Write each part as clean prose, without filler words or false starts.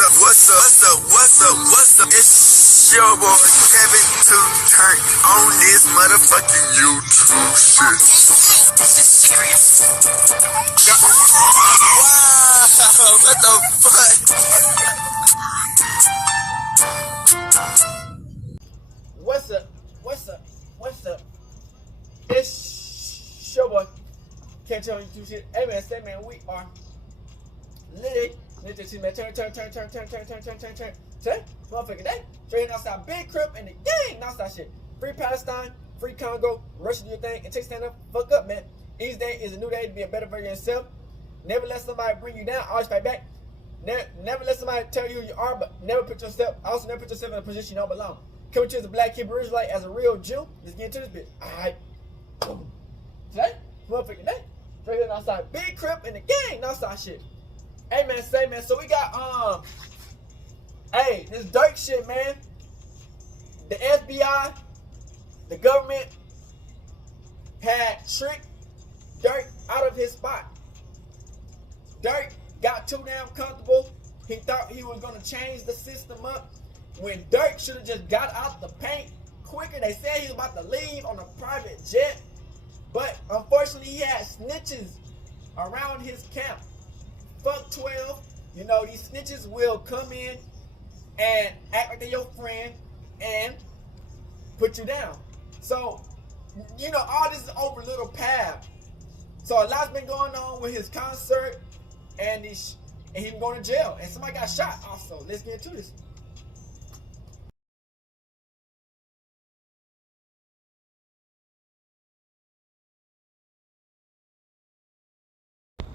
What's up? It's your boy Kevin to turn on this motherfucking YouTube shit. This is serious. Wow, what the fuck? What's up? It's your boy Kevin to turn on YouTube shit. Hey man, say man, we are literally man, turn. Motherfucking day. Straight outside, big crip and the gang, outside shit. Free Palestine, free Congo, Russia do your thing, and take stand up, fuck up, man. Each day is a new day to be a better version of yourself. Never let somebody bring you down, always fight back. Never let somebody tell you who you are, but never put yourself in a position you don't belong. Come to as a black Hebrew Israelite, as a real Jew. Let's get into this bitch. Alright. Today, motherfucking day. Straight outside, big crip and the gang, outside shit. Hey man, say man, so we got hey, this Durk shit, man. The FBI, the government had tricked Durk out of his spot. Durk got too damn comfortable. He thought he was gonna change the system up when Durk should have just got out the paint quicker. They said he was about to leave on a private jet, but unfortunately he had snitches around his camp. Fuck 12. You know, these snitches will come in and act like they're your friend and put you down. So, you know, all this is over little path. So a lot's been going on with his concert and him going to jail. And somebody got shot also. Let's get into this.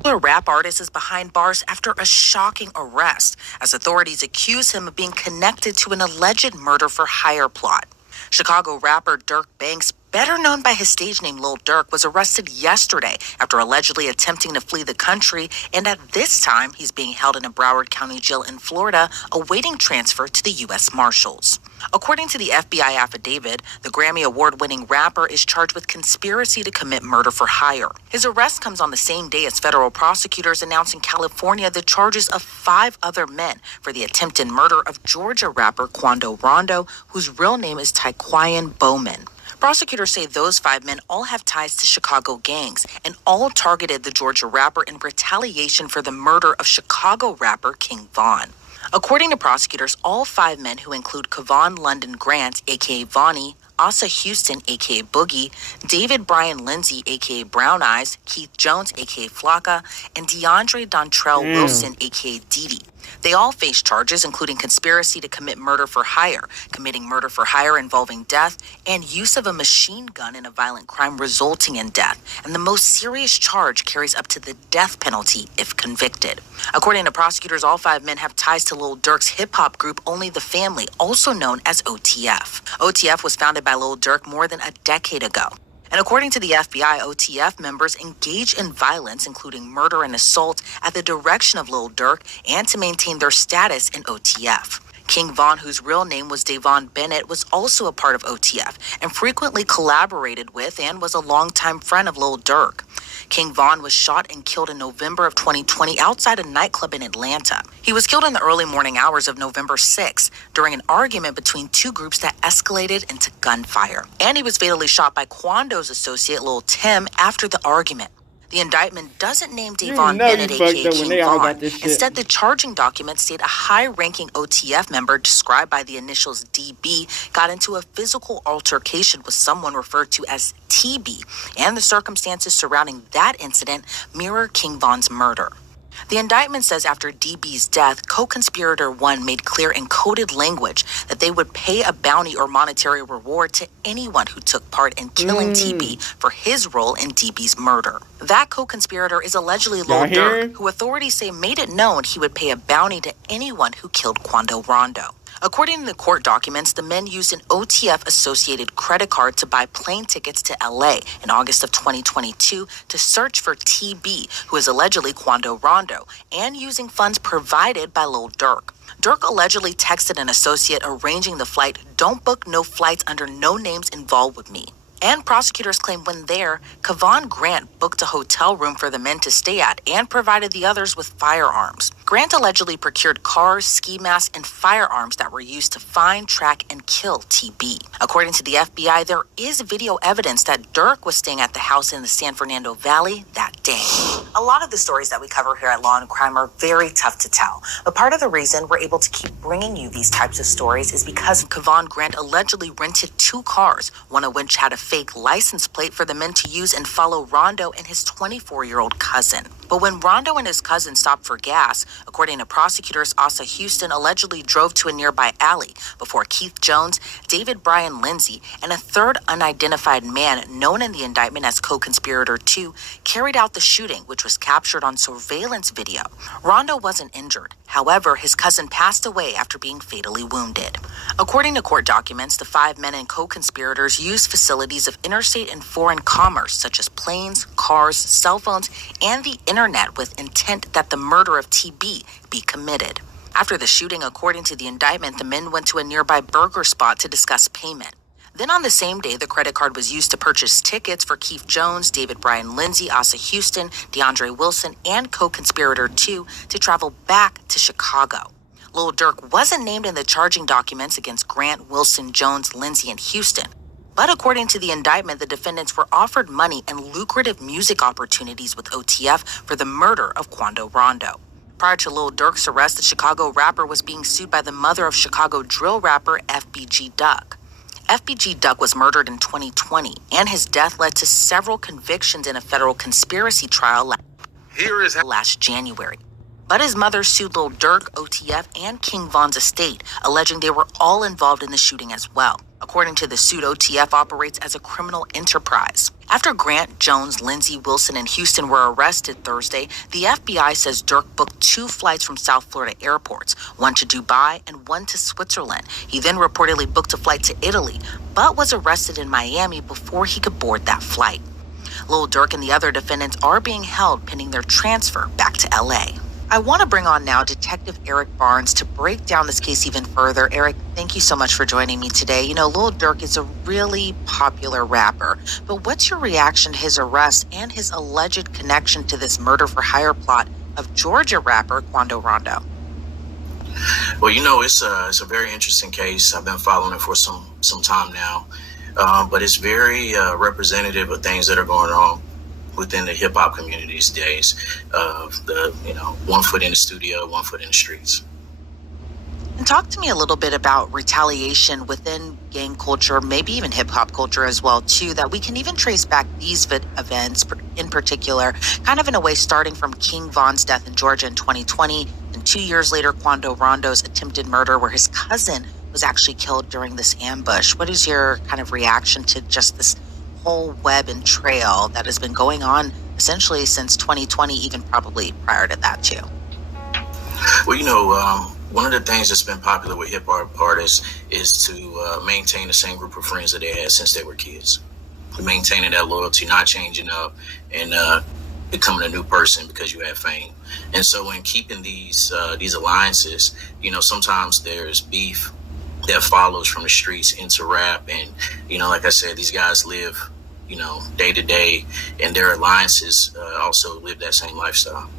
A rap artist is behind bars after a shocking arrest, as authorities accuse him of being connected to an alleged murder-for-hire plot. Chicago rapper Durk Banks, better known by his stage name Lil Durk, was arrested yesterday after allegedly attempting to flee the country, and at this time, he's being held in a Broward County jail in Florida, awaiting transfer to the U.S. Marshals. According to the FBI affidavit, the Grammy Award-winning rapper is charged with conspiracy to commit murder for hire. His arrest comes on the same day as federal prosecutors announced in California the charges of 5 other men for the attempted murder of Georgia rapper Quando Rondo, whose real name is Taquayan Bowman. Prosecutors say those 5 men all have ties to Chicago gangs and all targeted the Georgia rapper in retaliation for the murder of Chicago rapper King Von. According to prosecutors, all 5 men, who include Kevon London Grant, a.k.a. Vonnie, Asa Houston, a.k.a. Boogie, David Brian Lindsay, a.k.a. Brown Eyes, Keith Jones, a.k.a. Flocka, and DeAndre Dontrell Wilson, a.k.a. Didi. They all face charges including conspiracy to commit murder for hire, committing murder for hire involving death, and use of a machine gun in a violent crime resulting in death. And the most serious charge carries up to the death penalty if convicted. According to prosecutors, all 5 men have ties to Lil Durk's hip-hop group Only the Family, also known as OTF. OTF was founded by Lil Durk more than a decade ago. And according to the FBI, OTF members engage in violence, including murder and assault, at the direction of Lil Durk and to maintain their status in OTF. King Von, whose real name was Davon Bennett, was also a part of OTF and frequently collaborated with and was a longtime friend of Lil Durk. King Von was shot and killed in November of 2020 outside a nightclub in Atlanta. He was killed in the early morning hours of November 6th during an argument between 2 groups that escalated into gunfire. And he was fatally shot by Quando's associate Lil Tim after the argument. The indictment doesn't name Davon Bennett, a.k.a. King Von. Instead, the charging documents state a high-ranking OTF member, described by the initials DB, got into a physical altercation with someone referred to as TB, and the circumstances surrounding that incident mirror King Von's murder. The indictment says after DB's death, co-conspirator 1 made clear in coded language that they would pay a bounty or monetary reward to anyone who took part in killing TB for his role in DB's murder. That co-conspirator is allegedly Lil Durk, who authorities say made it known he would pay a bounty to anyone who killed Quando Rondo. According to the court documents, the men used an OTF-associated credit card to buy plane tickets to LA in August of 2022 to search for TB, who is allegedly Quando Rondo, and using funds provided by Lil Durk. Durk allegedly texted an associate arranging the flight, "Don't book no flights under no names involved with me." And prosecutors claim when there, Kevon Grant booked a hotel room for the men to stay at and provided the others with firearms. Grant allegedly procured cars, ski masks, and firearms that were used to find, track, and kill TB. According to the FBI, there is video evidence that Durk was staying at the house in the San Fernando Valley that day. A lot of the stories that we cover here at Law and Crime are very tough to tell, but part of the reason we're able to keep bringing you these types of stories is because Kevon Grant allegedly rented 2 cars, one of which had a fake license plate for the men to use and follow Rondo and his 24-year-old cousin. But when Rondo and his cousin stopped for gas, according to prosecutors, Asa Houston allegedly drove to a nearby alley before Keith Jones, David Brian Lindsay, and a third unidentified man known in the indictment as co-conspirator 2 carried out the shooting, which was captured on surveillance video. Rondo wasn't injured. However, his cousin passed away after being fatally wounded. According to court documents, the 5 men and co-conspirators used facilities of interstate and foreign commerce, such as planes, cars, cell phones, and the internet with intent that the murder of TB be committed. After the shooting, according to the indictment, the men went to a nearby burger spot to discuss payment. Then on the same day, the credit card was used to purchase tickets for Keith Jones, David Brian Lindsay, Asa Houston, DeAndre Wilson, and co-conspirator 2 to travel back to Chicago. Lil Durk wasn't named in the charging documents against Grant, Wilson, Jones, Lindsay, and Houston. But according to the indictment, the defendants were offered money and lucrative music opportunities with OTF for the murder of Quando Rondo. Prior to Lil Durk's arrest, the Chicago rapper was being sued by the mother of Chicago drill rapper FBG Duck. FBG Duck was murdered in 2020, and his death led to several convictions in a federal conspiracy trial last January. But his mother sued Lil Durk, OTF, and King Von's estate, alleging they were all involved in the shooting as well. According to the suit, OTF operates as a criminal enterprise. After Grant, Jones, Lindsay, Wilson, and Houston were arrested Thursday, the FBI says Durk booked 2 flights from South Florida airports, one to Dubai and one to Switzerland. He then reportedly booked a flight to Italy, but was arrested in Miami before he could board that flight. Lil Durk and the other defendants are being held pending their transfer back to LA. I want to bring on now Detective Eric Barnes to break down this case even further. Eric, thank you so much for joining me today. You know, Lil Durk is a really popular rapper, but what's your reaction to his arrest and his alleged connection to this murder for hire plot of Georgia rapper Quando Rondo? Well, you know, it's a very interesting case. I've been following it for some time now, but it's very representative of things that are going on within the hip hop community these days, of the, one foot in the studio, 1 foot in the streets. And talk to me a little bit about retaliation within gang culture, maybe even hip hop culture as well, too, that we can even trace back these events in particular, kind of in a way starting from King Von's death in Georgia in 2020, and 2 years later, Quando Rondo's attempted murder where his cousin was actually killed during this ambush. What is your kind of reaction to just this whole web and trail that has been going on essentially since 2020, even probably prior to that too? Well, one of the things that's been popular with hip hop artists is to maintain the same group of friends that they had since they were kids, maintaining that loyalty, not changing up and becoming a new person because you have fame. And so in keeping these alliances, sometimes there's beef that follows from the streets into rap. And, like I said, these guys live, day to day, and their alliances also live that same lifestyle.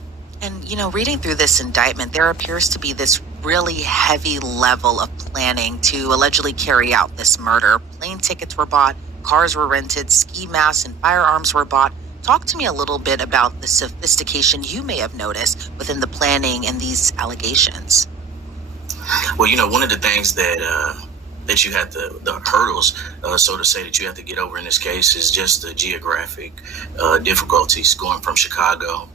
And, reading through this indictment, there appears to be this really heavy level of planning to allegedly carry out this murder. Plane tickets were bought, cars were rented, ski masks and firearms were bought. Talk to me a little bit about the sophistication you may have noticed within the planning and these allegations. Well, one of the things that you have the hurdles, so to say, that you have to get over in this case is just the geographic difficulties going from Chicago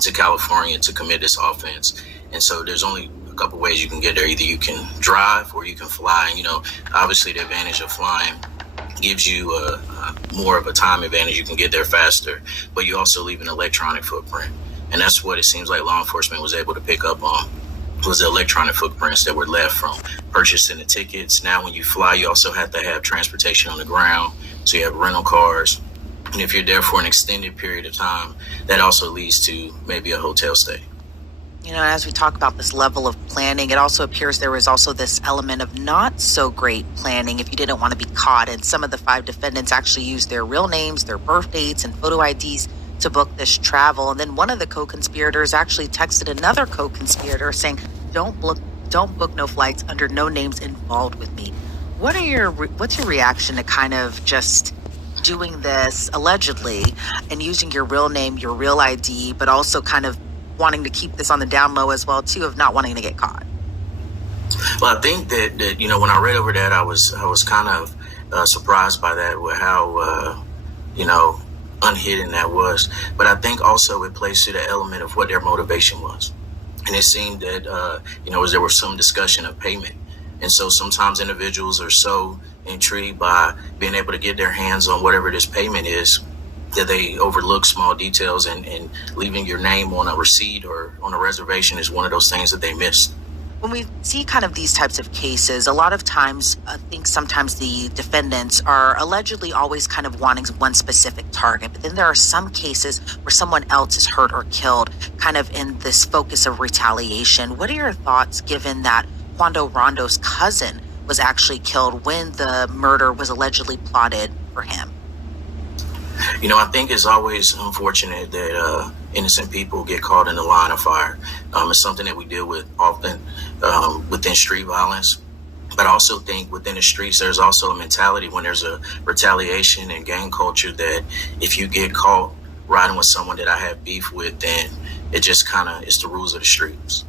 to California to commit this offense. And so there's only a couple ways you can get there. Either you can drive or you can fly. And, obviously the advantage of flying gives you more of a time advantage. You can get there faster, but you also leave an electronic footprint. And that's what it seems like law enforcement was able to pick up on, was the electronic footprints that were left from purchasing the tickets. Now, when you fly, you also have to have transportation on the ground. So you have rental cars. And if you're there for an extended period of time, that also leads to maybe a hotel stay. As we talk about this level of planning, it also appears there was also this element of not so great planning if you didn't want to be caught. And some of the 5 defendants actually used their real names, their birth dates, and photo IDs to book this travel. And then one of the co-conspirators actually texted another co-conspirator saying, don't book no flights under no names involved with me. What's your reaction to kind of just doing this allegedly and using your real name, your real ID, but also kind of wanting to keep this on the down low as well too, of not wanting to get caught? Well, I think that when I read over that, I was kind of surprised by that, with how unhidden that was. But I think also it plays to the element of what their motivation was, and it seemed that there was some discussion of payment, and so sometimes individuals are so intrigued by being able to get their hands on whatever this payment is that they overlook small details, and leaving your name on a receipt or on a reservation is one of those things that they missed. When we see kind of these types of cases, a lot of times, I think sometimes the defendants are allegedly always kind of wanting one specific target. But then there are some cases where someone else is hurt or killed, kind of in this focus of retaliation. What are your thoughts, given that Quando Rondo's cousin was actually killed when the murder was allegedly plotted for him? I think it's always unfortunate that innocent people get caught in the line of fire. It's something that we deal with often within street violence. But I also think within the streets, there's also a mentality when there's a retaliation and gang culture that if you get caught riding with someone that I have beef with, then it just it's the rules of the streets.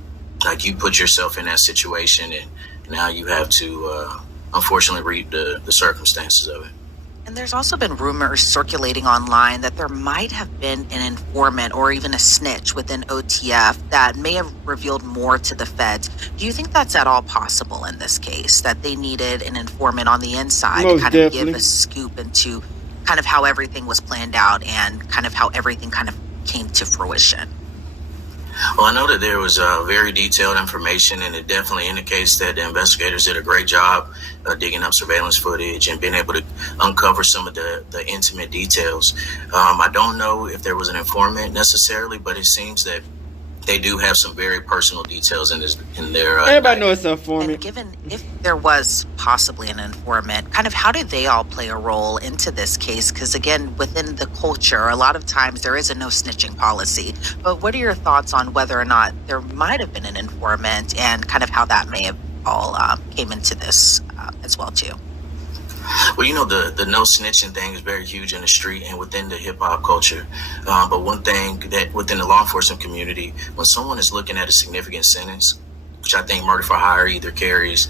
Like, you put yourself in that situation, and now you have to unfortunately reap the circumstances of it. And there's also been rumors circulating online that there might have been an informant or even a snitch within OTF that may have revealed more to the feds. Do you think that's at all possible in this case, that they needed an informant on the inside to kind of give a scoop into kind of how everything was planned out and kind of how everything kind of came to fruition? Well, I know that there was very detailed information, and it definitely indicates that the investigators did a great job digging up surveillance footage and being able to uncover some of the intimate details. I don't know if there was an informant necessarily, but it seems that they do have some very personal details in their. Everybody knows it's an informant. And given if there was possibly an informant, kind of how do they all play a role into this case? Because again, within the culture, a lot of times there is a no snitching policy. But what are your thoughts on whether or not there might have been an informant and kind of how that may have all came into this as well too? Well, the no snitching thing is very huge in the street and within the hip hop culture. But one thing that within the law enforcement community, when someone is looking at a significant sentence, which I think murder for hire either carries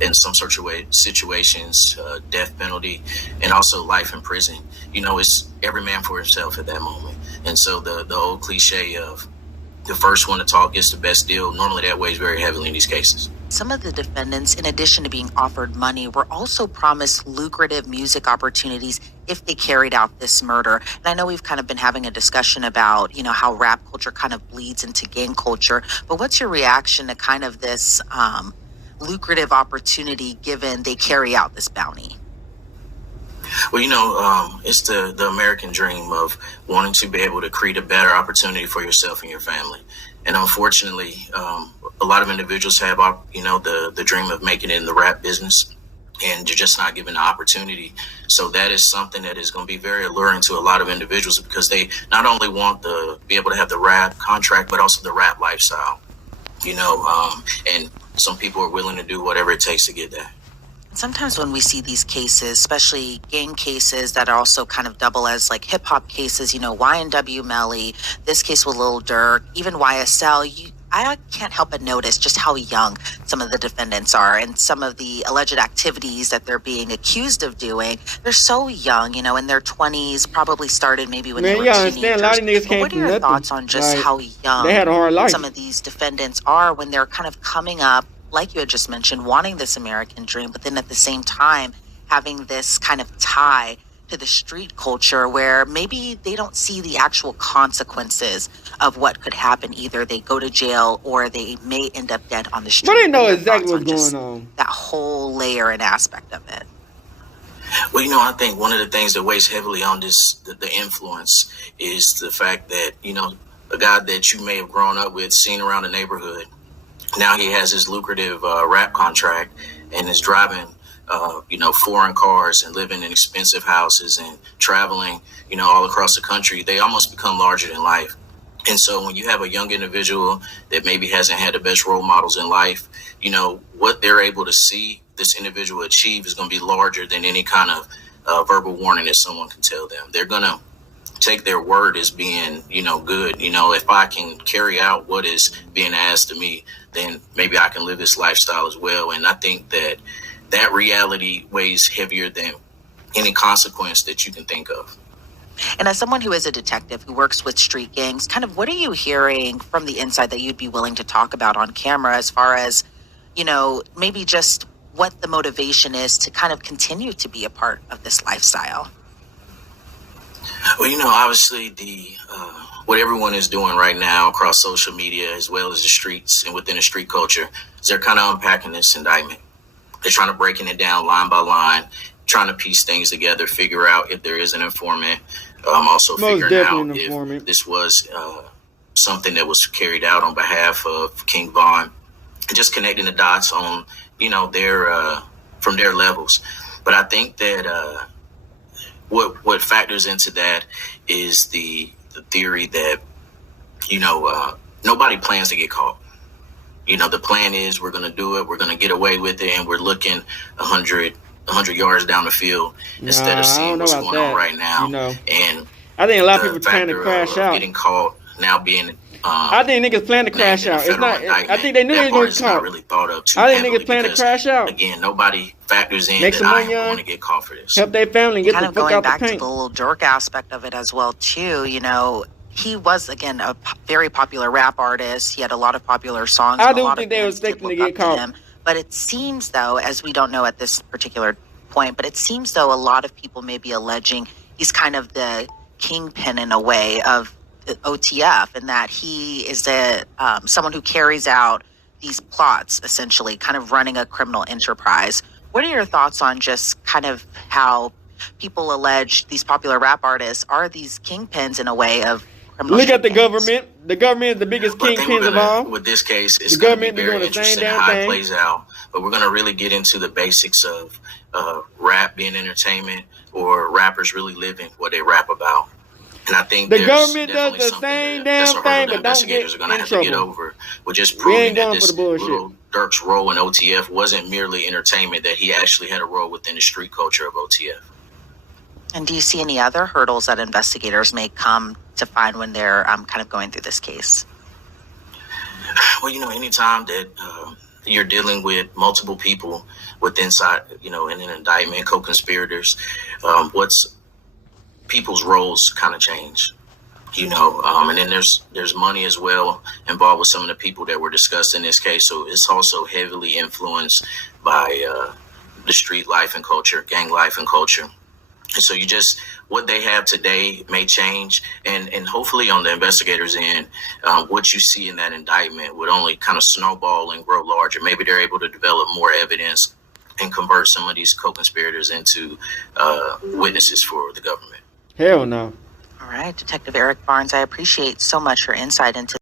in some sort of situations, death penalty, and also life in prison, it's every man for himself at that moment. And so the old cliche of the first one to talk gets the best deal, normally that weighs very heavily in these cases. Some of the defendants, in addition to being offered money, were also promised lucrative music opportunities if they carried out this murder. And I know we've kind of been having a discussion about, how rap culture kind of bleeds into gang culture. But what's your reaction to kind of this lucrative opportunity given they carry out this bounty? Well, it's the American dream of wanting to be able to create a better opportunity for yourself and your family. And unfortunately, a lot of individuals have, the dream of making it in the rap business, and you're just not given the opportunity. So that is something that is going to be very alluring to a lot of individuals, because they not only want to be able to have the rap contract, but also the rap lifestyle, and some people are willing to do whatever it takes to get that. Sometimes when we see these cases, especially gang cases that are also kind of double as like hip hop cases, YNW Melly, this case with Lil Durk, even YSL, I can't help but notice just how young some of the defendants are and some of the alleged activities that they're being accused of doing. They're so young, in their 20s, probably started maybe when they were teenagers. A lot of niggas came what are your thoughts on just how young they had a hard life. Some of these defendants are when they're kind of coming up, like you had just mentioned, wanting this American dream, but then at the same time having this kind of tie to the street culture where maybe they don't see the actual consequences of what could happen. Either they go to jail or they may end up dead on the street. But they know exactly what's going on. That whole layer and aspect of it. Well, I think one of the things that weighs heavily on the influence is the fact that, a guy that you may have grown up with, seen around the neighborhood. Now he has his lucrative rap contract and is driving, foreign cars and living in expensive houses and traveling, all across the country. They almost become larger than life. And so when you have a young individual that maybe hasn't had the best role models in life, what they're able to see this individual achieve is going to be larger than any kind of verbal warning that someone can tell them. They're going to take their word as being, good. If I can carry out what is being asked of me, then maybe I can live this lifestyle as well. And I think that reality weighs heavier than any consequence that you can think of. And as someone who is a detective who works with street gangs, kind of what are you hearing from the inside that you'd be willing to talk about on camera as far as, maybe just what the motivation is to kind of continue to be a part of this lifestyle? Well, obviously what everyone is doing right now across social media as well as the streets and within the street culture is they're kind of unpacking this indictment. They're trying to breaking it down line by line, trying to piece things together, figure out if there is an informant, also figuring out if this was something that was carried out on behalf of King Von, and just connecting the dots on, their from their levels. But I think that what factors into that is the theory that, nobody plans to get caught. The plan is we're going to do it, we're going to get away with it, and we're looking 100 yards down the field instead of seeing what's going on right now. And I think a lot of people trying to crash out. Getting caught now being. I think niggas plan to crash out. It's not. I think they knew they was going to caught. Really thought of too. I think niggas plan to crash out. Again, nobody factors in that I am going to get caught for this. Help their family get kind the of fuck going out back the paint. to the little Durk aspect of it as well too. He was again a very popular rap artist. He had a lot of popular songs. I do think they was expecting to get caught. But it seems though, as we don't know at this particular point, but it seems though a lot of people may be alleging he's kind of the kingpin in a way of OTF, and that he is someone who carries out these plots, essentially kind of running a criminal enterprise. What are your thoughts on just kind of how people allege these popular rap artists are these kingpins in a way of criminal Look at the government. The government is the biggest kingpins of all. With this case, it's the going to be government very doing the interesting same damn how thing. it plays out. But we're going to really get into the basics of rap being entertainment, or rappers really living what they rap about. And I think the government does the same damn thing, but don't get investigators are going to have trouble. to get over with just proving that this bullshit. little Durk's role in OTF wasn't merely entertainment, that he actually had a role within the street culture of OTF. And do you see any other hurdles that investigators may come to find when they're kind of going through this case? Well, anytime that you're dealing with multiple people with inside, in an indictment, co-conspirators, what's people's roles kind of change, and then there's money as well involved with some of the people that were discussed in this case. So it's also heavily influenced by the street life and culture, gang life and culture. And so what they have today may change, and hopefully on the investigators' end, what you see in that indictment would only kind of snowball and grow larger. Maybe they're able to develop more evidence and convert some of these co-conspirators into witnesses for the government. Hell no. All right, Detective Eric Barnes, I appreciate so much your insight into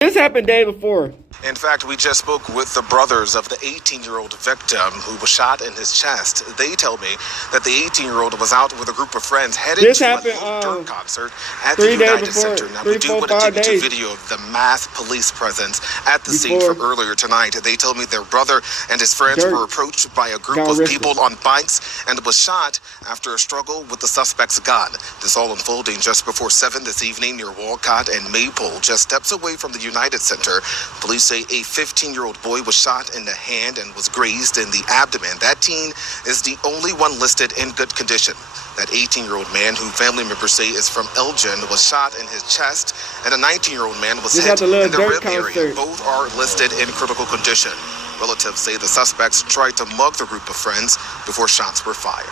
This happened day before. In fact, we just spoke with the brothers of the 18-year-old victim who was shot in his chest. They tell me that the 18-year-old was out with a group of friends headed to a Durk concert at the United Center. Now, we do want to take you to video of the mass police presence at the scene from earlier tonight. They told me their brother and his friends were approached by a group of people on bikes and was shot after a struggle with the suspect's gun. This all unfolding just before 7 this evening near Walcott and Maypole, just steps away from the United Center. Police say a 15-year-old boy was shot in the hand and was grazed in the abdomen. That teen is the only one listed in good condition. That 18-year-old man, who family members say is from Elgin, was shot in his chest, and a 19-year-old man was hit in the rib area. Both are listed in critical condition. Relatives say the suspects tried to mug the group of friends before shots were fired.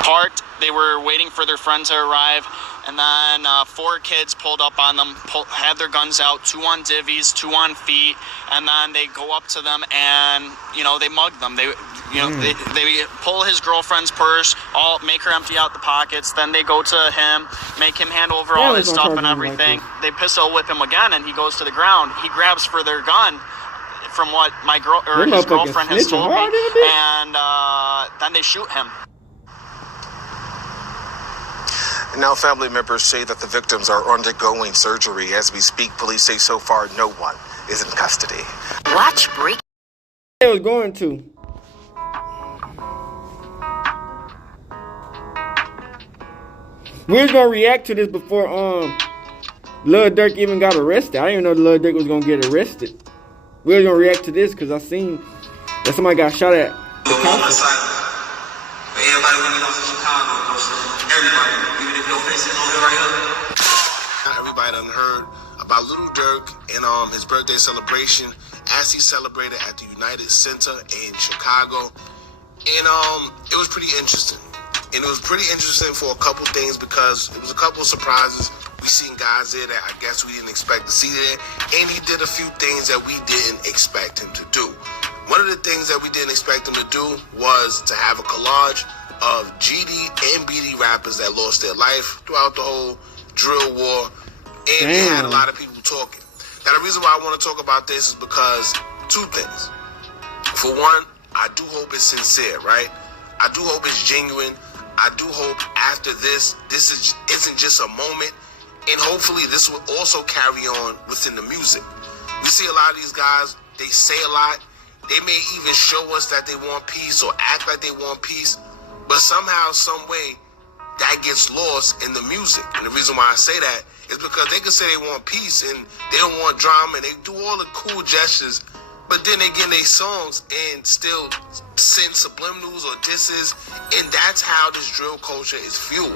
Parked, they were waiting for their friend to arrive, and then 4 kids pulled up on them, had their guns out, 2 on divvies, 2 on feet, and then they go up to them and, they mug them. You know, they pull his girlfriend's purse, make her empty out the pockets. Then they go to him, make him hand over all his stuff and everything. They pistol whip him again, and he goes to the ground. He grabs for their gun, from what his girlfriend has told me, and then they shoot him. Now, family members say that the victims are undergoing surgery as we speak. Police say so far no one is in custody. Watch break. I was going to. We was gonna react to this before Lil Durk even got arrested. I didn't even know Lil Durk was gonna get arrested. We was gonna react to this because I seen that somebody got shot at the concert. Everybody when you go to Chicago, everybody, even if your face is over right here. Not everybody done heard about Little Durk and his birthday celebration as he celebrated at the United Center in Chicago. And it was pretty interesting. And it was pretty interesting for a couple things because it was a couple of surprises. We seen guys there that I guess we didn't expect to see there. And he did a few things that we didn't expect him to do. One of the things that we didn't expect him to do was to have a collage of GD and BD rappers that lost their life throughout the whole drill war. And it had a lot of people talking. Now, the reason why I want to talk about this is because two things. For one, I do hope it's sincere, right? I do hope it's genuine. I do hope after this isn't just a moment. And hopefully this will also carry on within the music. We see a lot of these guys, they say a lot. They may even show us that they want peace or act like they want peace. But somehow, some way, that gets lost in the music. And the reason why I say that is because they can say they want peace and they don't want drama and they do all the cool gestures, but then they get in their songs and still send subliminals or disses, and that's how this drill culture is fueled,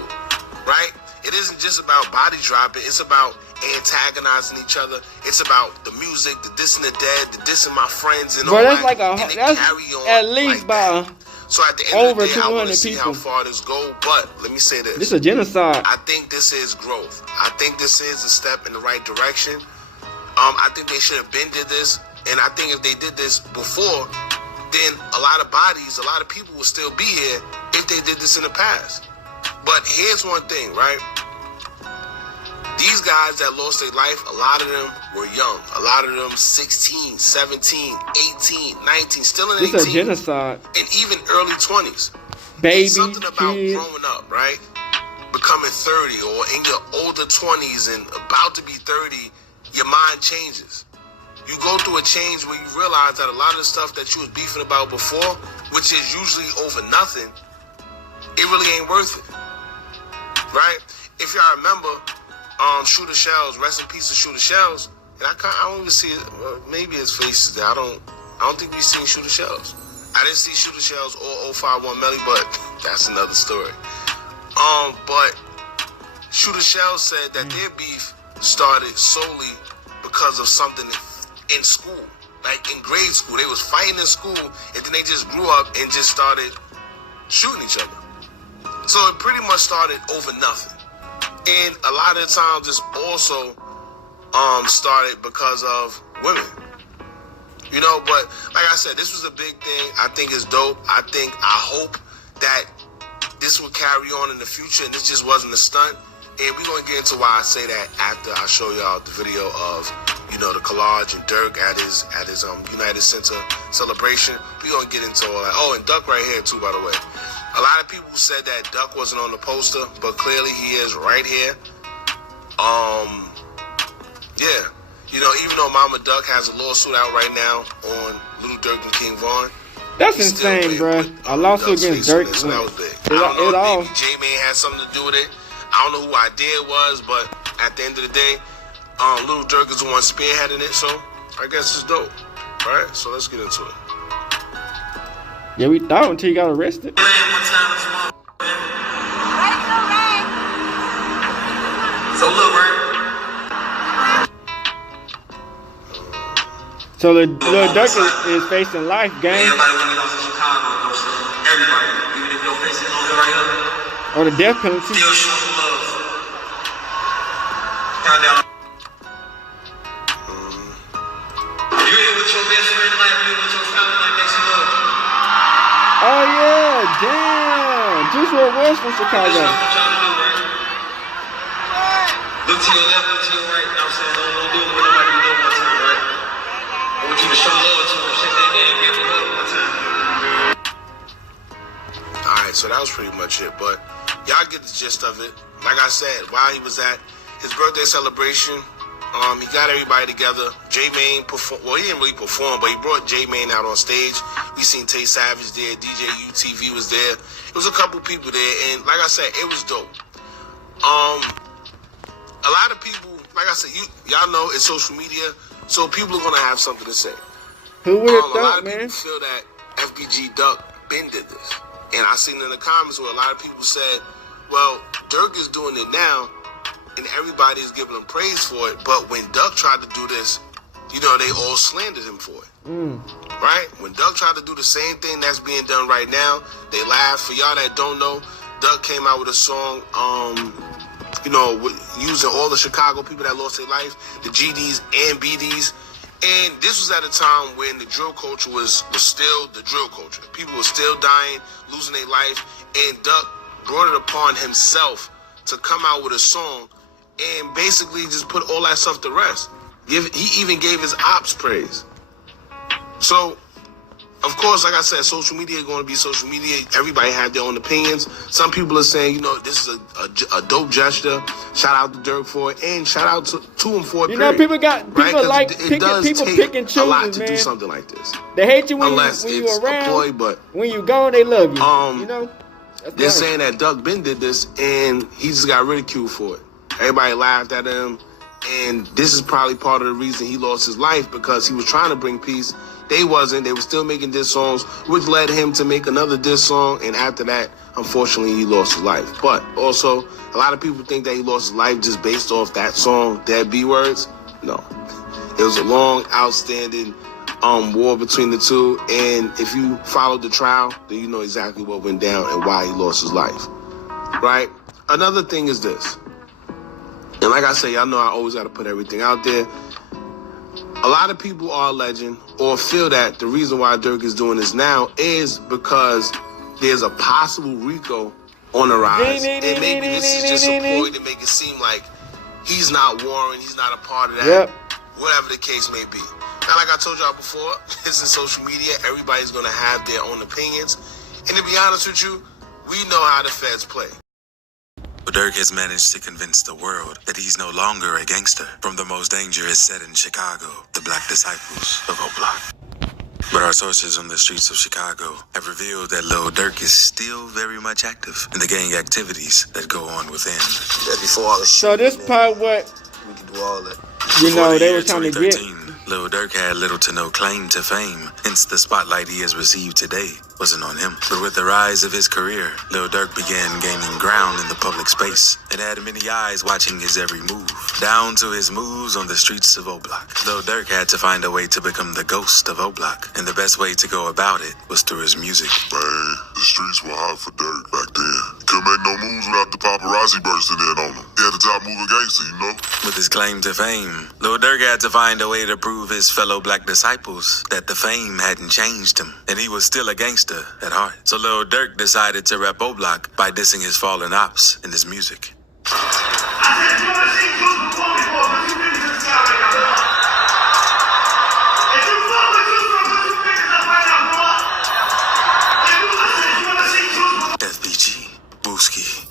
right? It isn't just about body dropping, it's about antagonizing each other. It's about the music, the dissing the dead, the dissing my friends and all that's that. Like that's at least like by that. So at the end over of the day, I want to see people. how far this goes. But let me say this: this is a genocide. I think this is growth. I think this is a step in the right direction. I think they should have been did this, and I think if they did this before, then a lot of bodies, a lot of people would still be here if they did this in the past. But here's one thing, right? These guys that lost their life, a lot of them were young. A lot of them 16, 17, 18, 19, still in 18. This is a genocide. And even early 20s. Baby, it's something about growing up, right? Becoming 30 or in your older 20s and about to be 30, your mind changes. You go through a change where you realize that a lot of the stuff that you was beefing about before, which is usually over nothing, it really ain't worth it, right? If y'all remember, Shooter Shells, rest in peace to Shooter Shells. And I don't even see it. Well, maybe his face is there. I don't think we've seen Shooter Shells. I didn't see Shooter Shells or 051 Melly, but that's another story. But Shooter Shells said that their beef started solely because of something in school, like in grade school. They was fighting in school, and then they just grew up and just started shooting each other. So it pretty much started over nothing. And a lot of the times it's also started because of women. You know, but like I said, this was a big thing. I think it's dope. I hope that this will carry on in the future and this just wasn't a stunt. And we're going to get into why I say that after I show y'all the video of, you know, the collage and Durk at his United Center celebration. We're going to get into all that. Oh, and Duck right here too, by the way. A lot of people said that Duck wasn't on the poster, but clearly he is right here. Yeah. You know, even though Mama Duck has a lawsuit out right now on Little Durk and King Von. That's insane, bro. A lawsuit against Durk. So that was big. I don't know if maybe J-Man had something to do with it. I don't know who idea it was, but at the end of the day, Little Durk is the one spearheading it, so I guess it's dope. Alright, so let's get into it. Yeah, we thought until you got arrested. So look, right? So the Durk is facing life, gang. Everybody when you go to Chicago, everybody, even if your face is over right here. Or the death penalty. Still show love. Count down. You here with your best friend tonight, you here with your family tonight, make some love. Oh yeah, damn. Juice WRLD was from Chicago. Look to your left, look to your right. Now, so don't do it when nobody know one time, right? I want you to show love to him, shake that hand, give him a hug one time. Alright, so that was pretty much it, but y'all get the gist of it. Like I said, while he was at his birthday celebration, he got everybody together. J-Mane performed. Well, he didn't really perform, but he brought J-Mane out on stage. We seen Tay Savage there. DJ UTV was there. It was a couple people there, and like I said, it was dope. A lot of people, like I said, y'all know it's social media, so people are gonna have something to say. Who would have A lot thought, of man? people feel that FBG Duck Ben did this, and I seen in the comments where a lot of people said, "Well, Durk is doing it now." And everybody is giving him praise for it, but when Duck tried to do this, you know, they all slandered him for it. Right? When Duck tried to do the same thing that's being done right now, they laughed. For y'all that don't know, Duck came out with a song, you know, using all the Chicago people that lost their life, the GDs and BDs. And this was at a time when the drill culture was still the drill culture. People were still dying, losing their life, and Duck brought it upon himself to come out with a song and basically just put all that stuff to rest. He even gave his ops praise. So, of course, like I said, social media is going to be social media. Everybody had their own opinions. Some people are saying, you know, this is a dope gesture. Shout out to Durk for it, and shout out to him for it. You know, people like people pick and choose, a lot to man. do something like this. They hate you when Unless you it's around. a ploy, but when you gone, they love you. You know. They're saying that Duck Ben did this, and he just got ridiculed for it. Everybody laughed at him, and this is probably part of the reason he lost his life, because he was trying to bring peace. They wasn't. They were still making diss songs, which led him to make another diss song, and after that, unfortunately, he lost his life. But also, a lot of people think that he lost his life just based off that song, Dead B Words. No. It was a long, outstanding war between the two, and if you followed the trial, then you know exactly what went down and why he lost his life. Right? Another thing is this. And like I say, y'all know I always got to put everything out there. A lot of people are alleging or feel that the reason why Durk is doing this now is because there's a possible RICO on the rise. And maybe this is just a ploy to make it seem like he's not Warren, he's not a part of that. Yep. Whatever the case may be. Now, like I told y'all before, it's in social media. Everybody's going to have their own opinions. And to be honest with you, we know how the feds play. Durk has managed to convince the world that he's no longer a gangster from the most dangerous set in Chicago, the Black Disciples of O Block. But our sources on the streets of Chicago have revealed that Lil Durk is still very much active in the gang activities that go on within. Yeah, before all the shit. So this part, what We can do all that. you know, Before the they year were trying to get. 2013, Lil Durk had little to no claim to fame, hence the spotlight he has received today wasn't on him. But with the rise of his career, Lil Durk began gaining ground in the public space and had many eyes watching his every move, down to his moves on the streets of O Block. Lil Durk had to find a way to become the ghost of O Block, and the best way to go about it was through his music. Man, the streets were hot for Durk back then. Couldn't make no moves without the paparazzi bursting in on him. He had the top moving gangster, you know? With his claim to fame, Lil Durk had to find a way to prove his fellow Black disciples that the fame hadn't changed him, and he was still a gangster at heart. So Lil Durk decided to rep O Block by dissing his fallen ops in his music. FBG, Booski,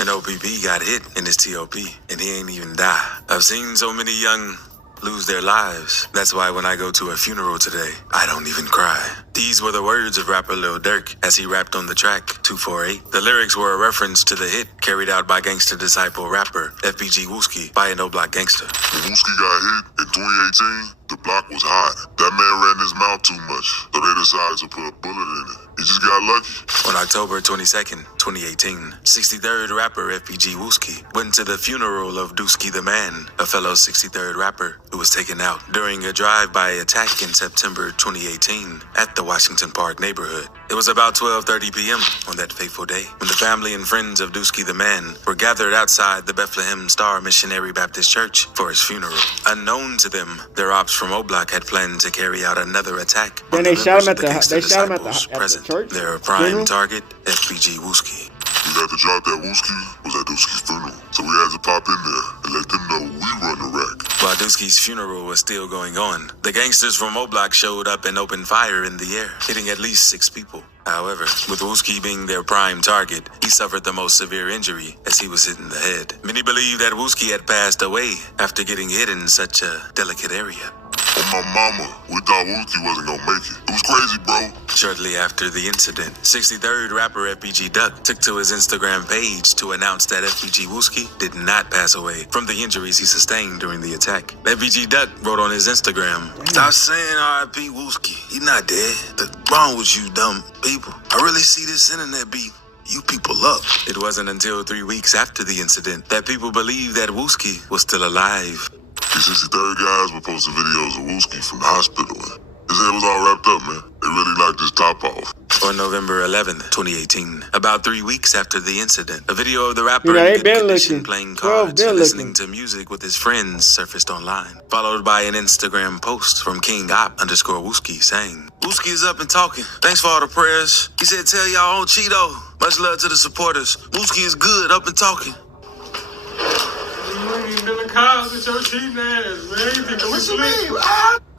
and OBB got hit in his TOP, and he ain't even die. I've seen so many young lose their lives. That's why when I go to a funeral today, I don't even cry. These were the words of rapper Lil Durk as he rapped on the track 248. The lyrics were a reference to the hit carried out by gangster disciple rapper FBG Wooski by an O Block gangster. When Wooski got hit in 2018, the block was hot. That man ran his mouth too much, so they decided to put a bullet in it. He just got lucky. On October 22nd, 2018, 63rd rapper FBG Wooski went to the funeral of Dusky the Man, a fellow 63rd rapper who was taken out during a drive-by attack in September 2018 at the Washington Park neighborhood. It was about 12:30 p.m. on that fateful day when the family and friends of Dusky the Man were gathered outside the Bethlehem Star Missionary Baptist Church for his funeral. Unknown to them, their ops from O-Block had planned to carry out another attack. Then they shot him at the church. Their prime target, FBG Wooski. We had to drop that Wooski was at Dusky's funeral, so we had to pop in there and let them know we run the rack. While Dusky's funeral was still going on, the gangsters from O-Block showed up and opened fire in the air, hitting at least 6 people. However, with Wooski being their prime target, he suffered the most severe injury as he was hit in the head. Many believe that Wooski had passed away after getting hit in such a delicate area. On my mama, we thought Wooski wasn't gonna make it. It was crazy, bro. Shortly after the incident, 63rd rapper FBG Duck took to his Instagram page to announce that FBG Wooski did not pass away from the injuries he sustained during the attack. FBG Duck wrote on his Instagram, "Stop saying R.I.P. Wooski. He's not dead. What's wrong with you dumb people? I really see this internet beat you people up." It wasn't until 3 weeks after the incident that people believed that Wooski was still alive. The 63rd guys were posting videos of Wooski from the hospital. His head was all wrapped up, man. They really knocked his top off. On November 11th, 2018, about 3 weeks after the incident, a video of the rapper in good condition playing cards and listening to music with his friends surfaced online, followed by an Instagram post from King_Op_Wooski saying, "Wooski is up and talking. Thanks for all the prayers. He said, tell y'all on Cheeto. Much love to the supporters. Wooski is good, up and talking." With your cheating ass, man. What you mean?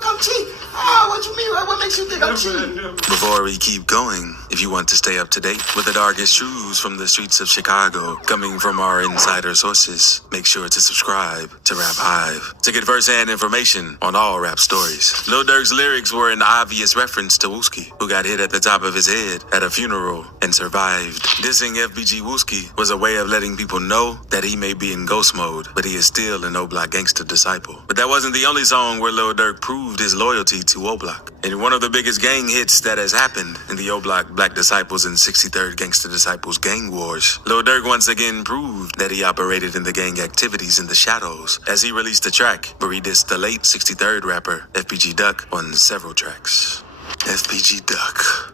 I'm cheating. What you mean? What makes you think I'm cheating? Before we keep going, if you want to stay up to date with the darkest truths from the streets of Chicago, coming from our insider sources, make sure to subscribe to Rap Hive to get first-hand information on all rap stories. Lil Durk's lyrics were an obvious reference to Wooski, who got hit at the top of his head at a funeral and survived. Dissing FBG Wooski was a way of letting people know that he may be in ghost mode, but he is still an O-Block gangster disciple. But that wasn't the only song where Lil Durk proved his loyalty to O-Block. In one of the biggest gang hits that has happened in the O-Block Black Disciples and 63rd Gangster Disciples gang wars, Lil Durk once again proved that he operated in the gang activities in the shadows as he released a track where he dissed the late 63rd rapper FBG Duck on several tracks. FBG Duck.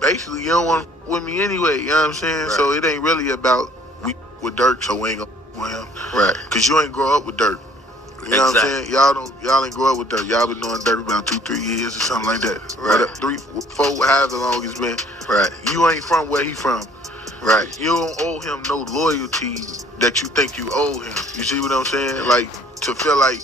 Basically, you don't want with me anyway, you know what I'm saying? Right. So it ain't really about we with Durk, so we ain't gonna with him. Right. Cause you ain't grow up with Durk. You know what I'm saying? Y'all ain't grow up with Durk. Y'all been knowing Durk about 2-3 years or something like that. Right. 3, 4, however long it's been. Right. You ain't from where he from. Right. You don't owe him no loyalty that you think you owe him. You see what I'm saying? Like, to feel like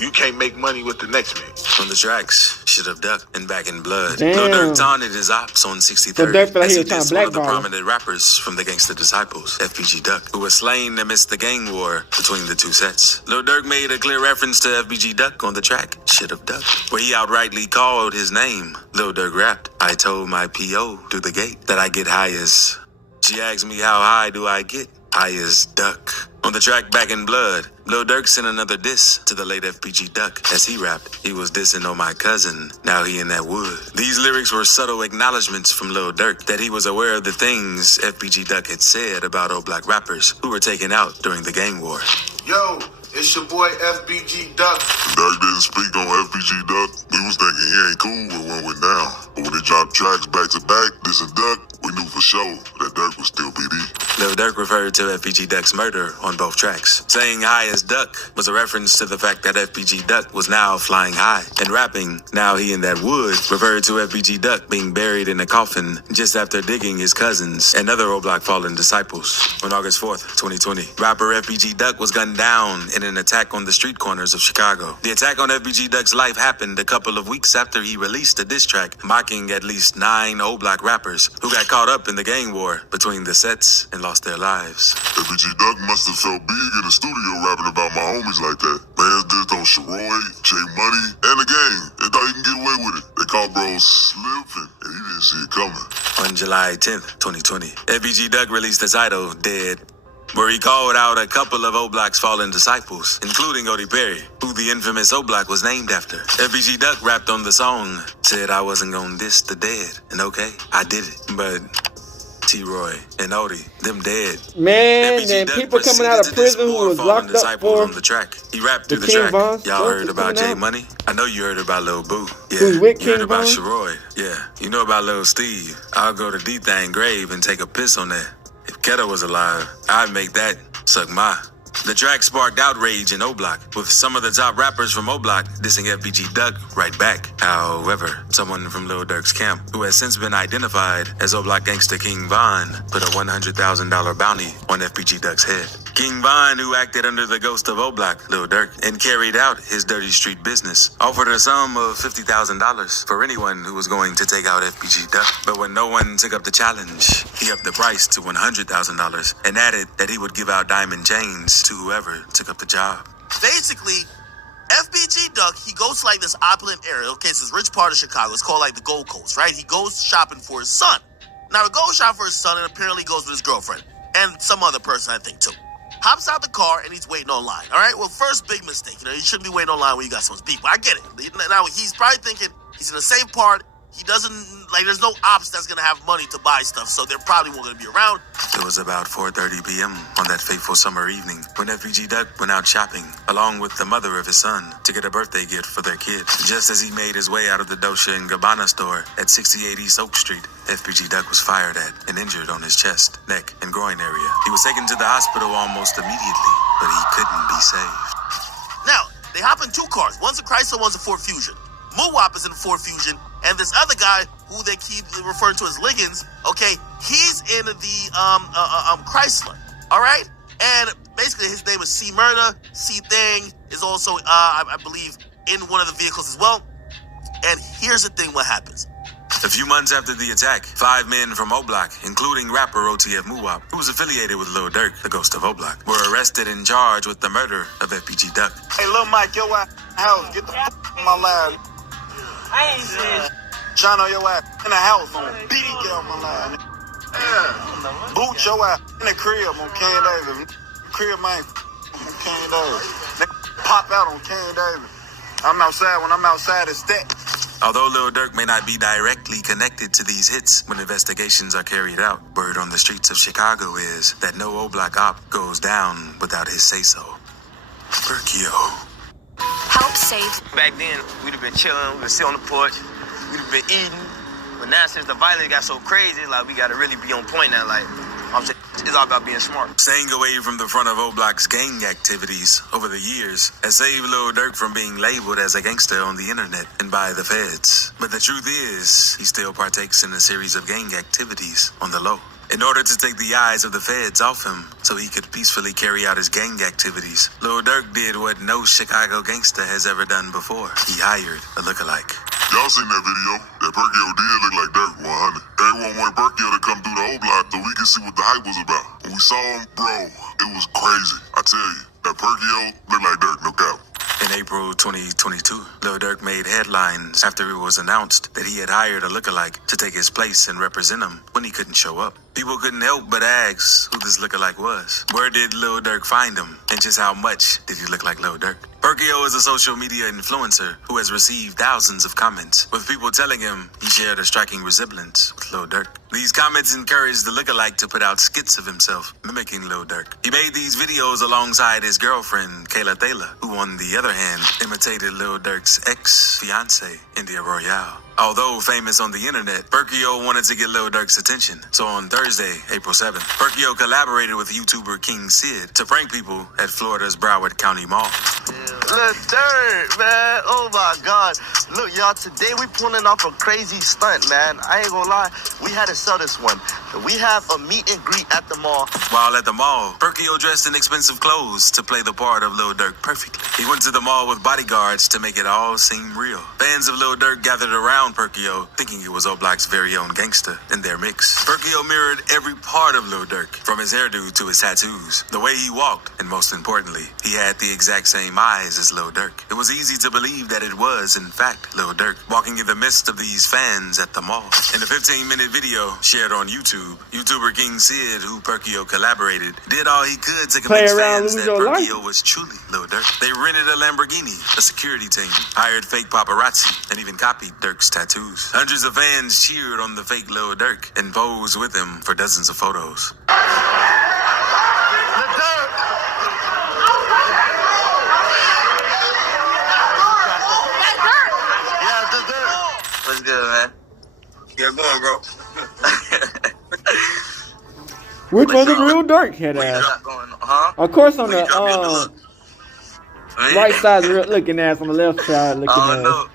you can't make money with the next man. On the tracks, Shit of Duck and Back in Blood, Lil Durk taunted his ops on 63rd as he dissed one of the prominent rappers from the Gangsta Disciples, FBG Duck, who was slain amidst the gang war between the two sets. Lil Durk made a clear reference to FBG Duck on the track, Shit of Duck, where he outrightly called his name. Lil Durk rapped, "I told my P.O. through the gate that I get high as..." She asked me how high do I get? High as Duck. On the track Back in Blood, Lil Durk sent another diss to the late FBG Duck as he rapped, "He was dissing on my cousin, now he in that wood." These lyrics were subtle acknowledgments from Lil Durk that he was aware of the things FBG Duck had said about O-Block rappers who were taken out during the gang war. Yo, it's your boy FBG Duck. Durk didn't speak on FBG Duck. We was thinking he ain't cool when one went down. But when they dropped tracks back to back, this and Duck, we knew for sure that Durk was still BD. Lil Durk referred to FBG Duck's murder on both tracks, saying "high as Duck" was a reference to the fact that FBG Duck was now flying high, and rapping "now he in that wood" referred to FBG Duck being buried in a coffin just after digging his cousins and other O-Block fallen disciples. On August 4th, 2020, rapper FBG Duck was gunned down in an attack on the street corners of Chicago. The attack on FBG Duck's life happened a couple of weeks after he released a diss track mocking at least 9 O-Block rappers who got caught up in the gang war between the sets and lost their lives. FBG Duck must have felt big in the studio rapping about my homies like that. Man's dissed on Sharoy, J Money, and the gang. They thought he can get away with it. They called bros slipping, and he didn't see it coming. On July 10th, 2020, FBG Duck released the title Dead, where he called out a couple of O-Block's fallen disciples, including Odie Perry, who the infamous O-Block was named after. FBG Duck rapped on the song, said I wasn't gonna diss the dead, and okay, I did it, but T-Roy, and Odie, them dead. Man, FBG and Duck people coming out of prison who was locked up for on the track. He rapped through the King track. Von's Y'all heard about J out. Money? I know you heard about Lil Boo. Yeah, Who's with you heard King about Von? Sharoy. Yeah, you know about Lil Steve. I'll go to D-Thang grave and take a piss on that. If Keto was alive, I'd make that suck my. The track sparked outrage in O-Block, with some of the top rappers from O-Block dissing FBG Duck right back. However, someone from Lil Durk's camp, who has since been identified as O-Block gangster King Von, put a $100,000 bounty on FBG Duck's head. King Von, who acted under the ghost of O-Block, Lil Durk, and carried out his dirty street business, offered a sum of $50,000 for anyone who was going to take out FBG Duck. But when no one took up the challenge, he upped the price to $100,000 and added that he would give out diamond chains to whoever took up the job. Basically, FBG Duck, he goes to like this opulent area. Okay, it's this rich part of Chicago. It's called like the Gold Coast, right? He goes shopping for his son. Now, he goes shopping for his son and apparently goes with his girlfriend and some other person, I think, too. Hops out the car and he's waiting online. All right, well, first big mistake. You know, you shouldn't be waiting online when you got someone's beat. But I get it. Now, he's probably thinking he's in the safe part. He doesn't, like, there's no ops that's going to have money to buy stuff, so they're probably won't going to be around. It was about 4:30 p.m. on that fateful summer evening when FBG Duck went out shopping, along with the mother of his son, to get a birthday gift for their kid. Just as he made his way out of the Dolce & Gabbana store at 68 East Oak Street, FBG Duck was fired at and injured on his chest, neck, and groin area. He was taken to the hospital almost immediately, but he couldn't be saved. Now, they hop in two cars. One's a Chrysler, one's a Ford Fusion. Muwap is in the Ford Fusion, and this other guy who they keep referring to as Liggins, okay, he's in the Chrysler, all right? And basically his name is C Murder. C Thing is also, I believe, in one of the vehicles as well. And here's the thing, what happens. A few months after the attack, 5 men from O-Block, including rapper OTF Muwap, who was affiliated with Lil Durk, the ghost of O-Block, were arrested and charged with the murder of FBG Duck. Hey, Lil Mike, your ass house, get the f*** in my lab. I ain't saying Jono, your ass in the house on BD, get on my line. Yeah. Boot your ass in the crib on King David. Crib, man, on King David. Pop out on King David. I'm outside. When I'm outside, it's that. Although Lil Durk may not be directly connected to these hits when investigations are carried out, word on the streets of Chicago is that no O-Block op goes down without his say-so. Perkio. Help save. Back then, we'd have been chilling, we'd been sitting on the porch, we'd have been eating. But now, since the violence got so crazy, like, we gotta really be on point now. Like, I'm saying, it's all about being smart. Staying away from the front of O-Block's gang activities over the years has saved Lil Durk from being labeled as a gangster on the internet and by the feds. But the truth is, he still partakes in a series of gang activities on the low. In order to take the eyes of the feds off him so he could peacefully carry out his gang activities, Lil Durk did what no Chicago gangster has ever done before. He hired a lookalike. Y'all seen that video? That Perkio did look like Durk 100. Everyone wanted Perkio to come through the O-Block so we could see what the hype was about. When we saw him, bro, it was crazy. I tell you, that Perkio looked like Durk, no doubt. In April 2022, Lil Durk made headlines after it was announced that he had hired a lookalike to take his place and represent him when he couldn't show up. People couldn't help but ask who this lookalike was. Where did Lil Durk find him? And just how much did he look like Lil Durk? Perkio is a social media influencer who has received thousands of comments, with people telling him he shared a striking resemblance with Lil Durk. These comments encouraged the lookalike to put out skits of himself, mimicking Lil Durk. He made these videos alongside his girlfriend, Kayla Thaler, who on the other hand, imitated Lil Durk's ex-fiancée, India Royale. Although famous on the internet, Perkio wanted to get Lil Durk's attention. So on Thursday, April 7th, Perkio collaborated with YouTuber King Sid to prank people at Florida's Broward County Mall. Lil Durk, man. Oh my God. Look, y'all, today we pulling off a crazy stunt, man. I ain't gonna lie. We had to sell this one. We have a meet and greet at the mall. While at the mall, Perkio dressed in expensive clothes to play the part of Lil Durk perfectly. He went to the mall with bodyguards to make it all seem real. Fans of Lil Durk gathered around Perkio, thinking it was O-Block's very own gangster in their mix. Perkio mirrored every part of Lil Durk, from his hairdo to his tattoos, the way he walked, and most importantly, he had the exact same eyes as Lil Durk. It was easy to believe that it was, in fact, Lil Durk, walking in the midst of these fans at the mall. In a 15-minute video shared on YouTube, YouTube. YouTuber King Sid, who Perkio collaborated, did all he could to convince fans that Perkio was truly Lil Durk. They rented a Lamborghini, a security team, hired fake paparazzi, and even copied Durk's tattoos. Hundreds of fans cheered on the fake Lil Durk and posed with him for dozens of photos. What's good, man? Yeah, going, bro. Which was the real Durk head ass? Huh? Of course, on the right side, looking ass. On the left side, looking ass.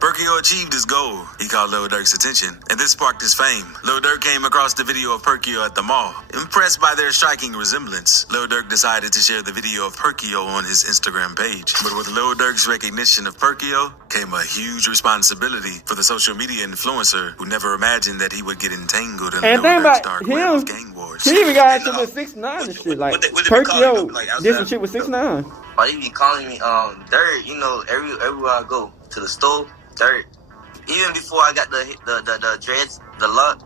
Perkio achieved his goal. He caught Lil Durk's attention, and this sparked his fame. Lil Durk came across the video of Perkio at the mall. Impressed by their striking resemblance, Lil Durk decided to share the video of Perkio on his Instagram page. But with Lil Durk's recognition of Perkio came a huge responsibility for the social media influencer who never imagined that he would get entangled in Lil Durk's dark web of gang wars. He even got into with 6ix9ine and shit. Like Perkio did some shit with 6ix9ine. Why you be calling me Durk? You know, everywhere I go to the store. Durk. Even before I got the dreads, the lock.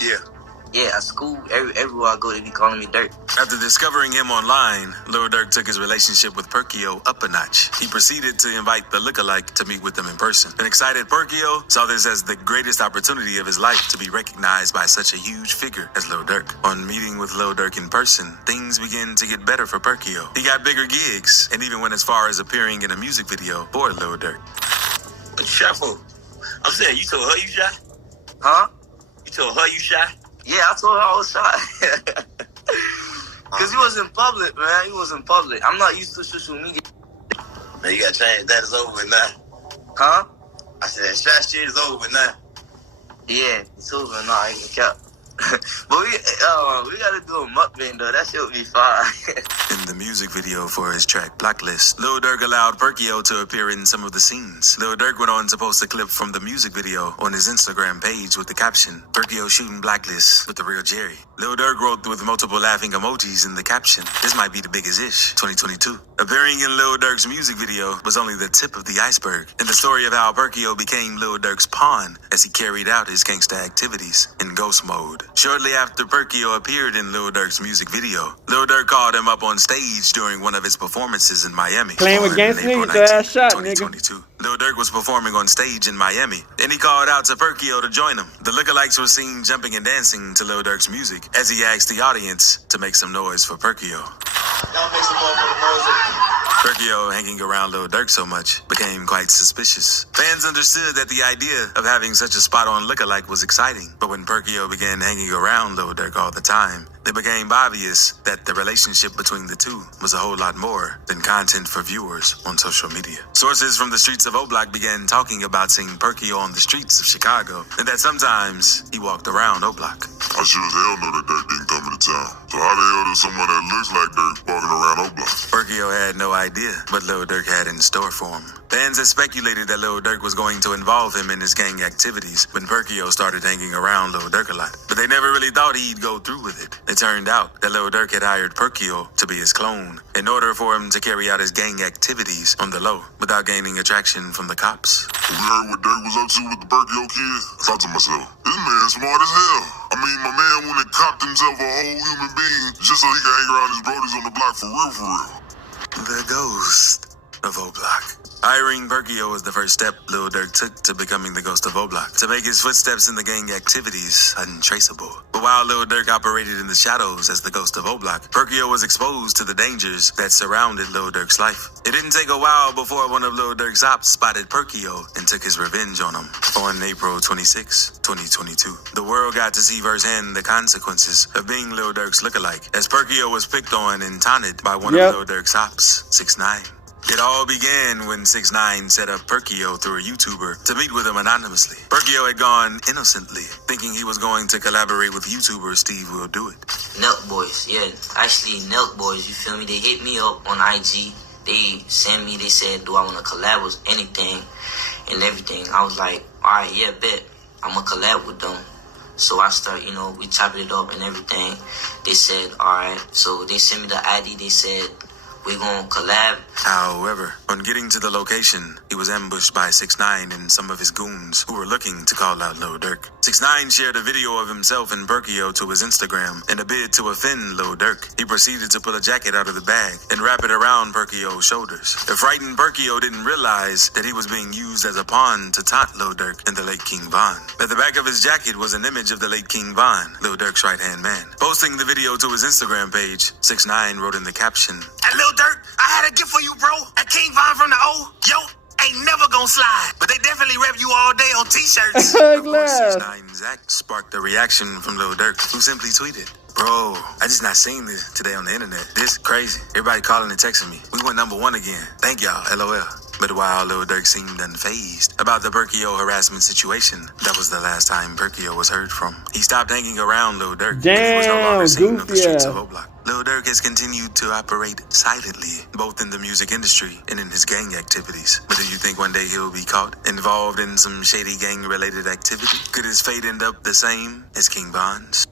Yeah, at school, everywhere I go, they be calling me Durk. After discovering him online, Lil Durk took his relationship with Perkio up a notch. He proceeded to invite the lookalike to meet with him in person. An excited Perkio saw this as the greatest opportunity of his life to be recognized by such a huge figure as Lil Durk. On meeting with Lil Durk in person, things began to get better for Perkio. He got bigger gigs and even went as far as appearing in a music video for Lil Durk. What you shot for? I'm saying, you told her you shot? Huh? You told her you shot? Yeah, I told her I was shot. Because he was in public, man. He was in public. I'm not used to social media. Man, you gotta change that. It's over with now. Huh? I said, that shot shit is over with now. Yeah, it's over now. I ain't kept. But we gotta do a mukbang though. That shit would be fire. In the music video for his track Blacklist, Lil Durk allowed Perkio to appear in some of the scenes. Lil Durk went on to post a clip from the music video on his Instagram page with the caption, "Perkio shooting Blacklist with the real Jerry." Lil Durk wrote with multiple laughing emojis in the caption, "This might be the biggest ish, 2022." Appearing in Lil Durk's music video was only the tip of the iceberg, and the story of how Perkio became Lil Durk's pawn as he carried out his gangsta activities in ghost mode. Shortly after Perkio appeared in Lil Durk's music video, Lil Durk called him up on stage during one of his performances in Miami. Playing with gangsta niggas, ass shot, 2022. Lil Durk was performing on stage in Miami, and he called out to Perkio to join him. The lookalikes were seen jumping and dancing to Lil Durk's music as he asked the audience to make some noise for Perkio. Y'all make some motherfucking noise. Perkio, hanging around Lil Durk so much, became quite suspicious. Fans understood that the idea of having such a spot-on lookalike was exciting, but when Perkio began hanging around Lil Durk all the time, it became obvious that the relationship between the two was a whole lot more than content for viewers on social media. Sources from the streets of O-Block began talking about seeing Perkio on the streets of Chicago, and that sometimes he walked around O-Block. I sure as hell know that Durk didn't come into town. So how the hell does someone that looks like Durk walking around O-Block? Perkio had no idea what Lil Durk had in store for him. Fans had speculated that Lil Durk was going to involve him in his gang activities when Perkio started hanging around Lil Durk a lot. But they never really thought he'd go through with it. It turned out that Lil Durk had hired Perkio to be his clone in order for him to carry out his gang activities on the low without gaining attraction from the cops. When we heard what Durk was up to with the Perkio kid, I thought to myself, this man smart as hell. I mean, my man went and copped himself a whole human being just so he could hang around his brodies on the block for real, for real. The ghost of O-Block. Hiring Perkio was the first step Lil Durk took to becoming the ghost of O-Block, to make his footsteps in the gang activities untraceable. But while Lil Durk operated in the shadows as the ghost of O-Block, Perkio was exposed to the dangers that surrounded Lil Durk's life. It didn't take a while before one of Lil Durk's ops spotted Perkio and took his revenge on him. On April 26, 2022, the world got to see firsthand the consequences of being Lil Durk's lookalike, as Perkio was picked on and taunted by one of Lil Durk's ops, 6ix9ine. It all began when 6ix9ine set up Perkio through a YouTuber to meet with him anonymously. Perkio had gone innocently, thinking he was going to collaborate with YouTuber Steve Will Do It. Nelk Boys, yeah. Actually, Nelk Boys, you feel me? They hit me up on IG. They sent me, they said, do I want to collab with anything and everything? I was like, all right, yeah, bet. I'm going to collab with them. So I start, we chopped it up and everything. They said, all right. So they sent me the ID. They said, we gonna collab. However, on getting to the location, he was ambushed by 6ix9ine and some of his goons who were looking to call out Lil Durk. 6ix9ine shared a video of himself and Berkio to his Instagram. In a bid to offend Lil Durk, he proceeded to pull a jacket out of the bag and wrap it around Berkio's shoulders. The frightened Berkio didn't realize that he was being used as a pawn to taunt Lil Durk and the late King Von. At the back of his jacket was an image of the late King Von, Lil Durk's right-hand man. Posting the video to his Instagram page, 6ix9ine wrote in the caption, "Hey, Lil Durk, I had a gift for you, bro. A King Von from the O. Yo, ain't never gonna slide, but they definitely rep you all day on t-shirts." Of course, 6ix9ine's act sparked a reaction from Lil Durk, who simply tweeted, "Bro, I just not seen this today on the internet. This crazy. Everybody calling and texting me. We went #1 again. Thank y'all, LOL." But while Lil Durk seemed unfazed about the Berkio harassment situation, that was the last time Berkio was heard from. He stopped hanging around Lil Durk. Damn, he was no longer seen on the streets of Goofy. O-Block. Lil Durk has continued to operate silently, both in the music industry and in his gang activities. But do you think one day he'll be caught involved in some shady gang-related activity? Could his fate end up the same as King Von's?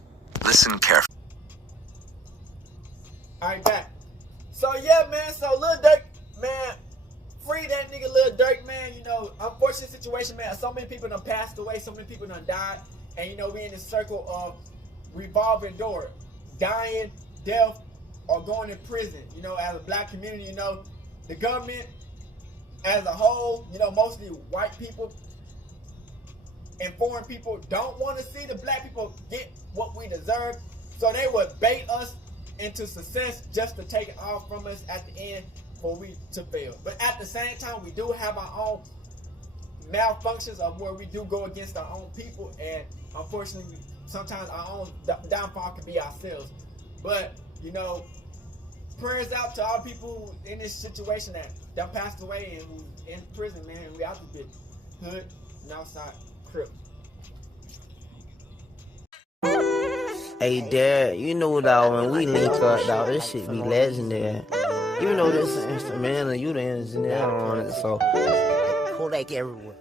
Listen carefully. Alright, back. So yeah, man. So Lil Durk, man, free that nigga Lil Durk, man. You know, unfortunate situation, man. So many people done passed away. So many people done died. And you know, we in this circle of revolving door, dying, death, or going to prison. You know, as a black community, you know, the government as a whole, you know, mostly white people and foreign people don't want to see the black people get what we deserve. So they would bait us into success just to take it off from us at the end for we to fail. But at the same time, we do have our own malfunctions of where we do go against our own people, and unfortunately sometimes our own downfall can be ourselves. But you know, prayers out to all people in this situation that passed away and who's in prison, man. We out the bit hood and outside crip. Hey, Dad, you know, dog, when we link up, dog, this shit be legendary. You know this instrumental, you the engineer on it, so Kodak everywhere.